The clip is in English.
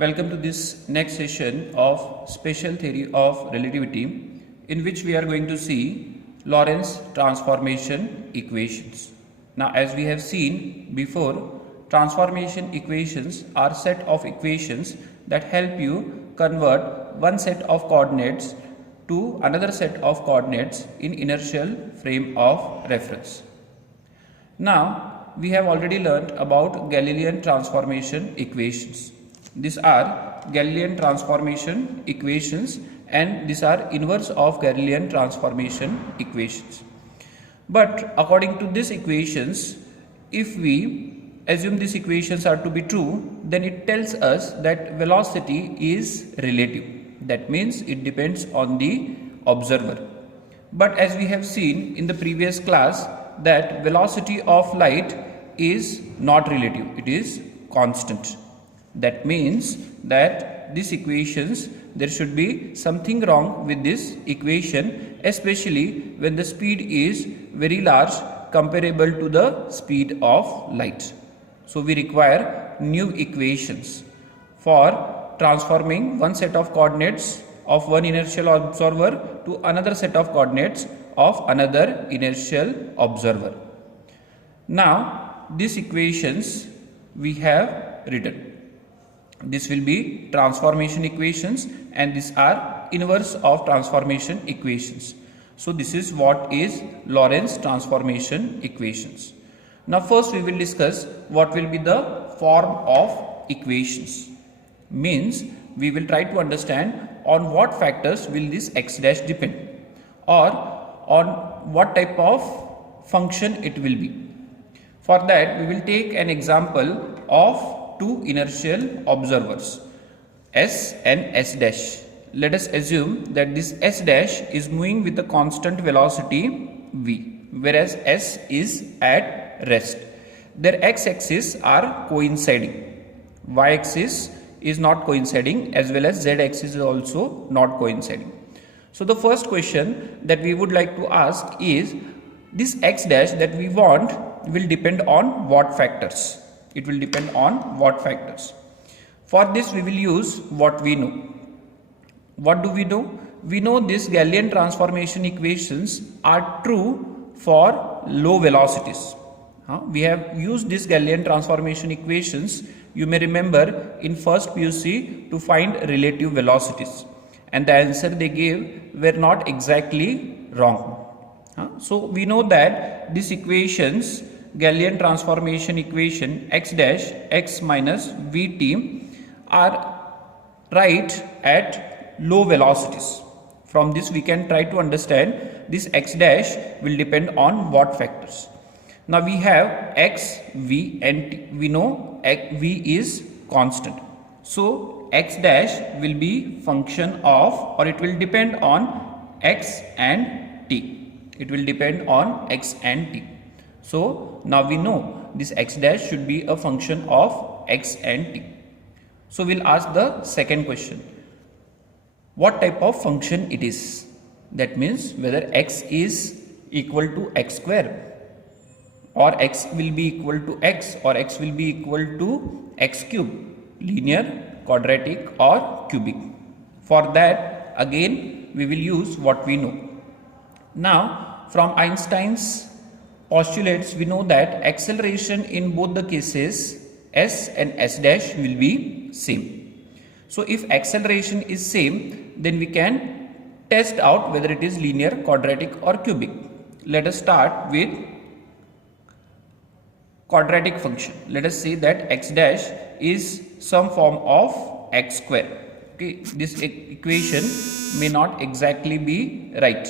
Welcome to this next session of special theory of relativity, in which we are going to see Lorentz transformation equations. Now, as we have seen before, transformation equations are set of equations that help you convert one set of coordinates to another set of coordinates in inertial frame of reference. Now, we have already learnt about Galilean transformation equations. These are Galilean transformation equations and these are inverse of Galilean transformation equations. But according to these equations, if we assume these equations are to be true, then it tells us that velocity is relative. That means it depends on the observer. But as we have seen in the previous class, that velocity of light is not relative, it is constant. That means that these equations, there should be something wrong with this equation, especially when the speed is very large comparable to the speed of light. So we require new equations for transforming one set of coordinates of one inertial observer to another set of coordinates of another inertial observer. Now these equations we have written. This will be transformation equations and these are inverse of transformation equations. So this is what is Lorentz transformation equations. Now first we will discuss what will be the form of equations. Means we will try to understand on what factors will this x dash depend or on what type of function it will be. For that we will take an example of two inertial observers S and S dash. Let us assume that this S dash is moving with a constant velocity v, whereas S is at rest. Their x-axis are coinciding. Y-axis is not coinciding as well as z-axis is also not coinciding. So the first question that we would like to ask is, this x dash that we want will depend on what factors? It will depend on what factors? For this we will use what we know. What do we know? We know these Galilean transformation equations are true for low velocities. We have used these Galilean transformation equations, you may remember, in first PUC to find relative velocities, and the answer they gave were not exactly wrong. So we know that these equations, Galilean transformation equation x dash x minus vt, are right at low velocities. From this we can try to understand this x dash will depend on what factors. Now we have x, v and t. We know v is constant. So x dash will be function of, or it will depend on x and t. It will depend on x and t. So now we know this x dash should be a function of x and t. So we'll ask the second question. What type of function it is? That means whether x is equal to x square, or x will be equal to x, or x will be equal to x cube, linear, quadratic or cubic. For that again we will use what we know. Now from Einstein's postulates we know that acceleration in both the cases s and s dash will be same. So if acceleration is same, then we can test out whether it is linear, quadratic or cubic. Let us start with quadratic function. Let us say that x dash is some form of x square. Okay, this equation may not exactly be right.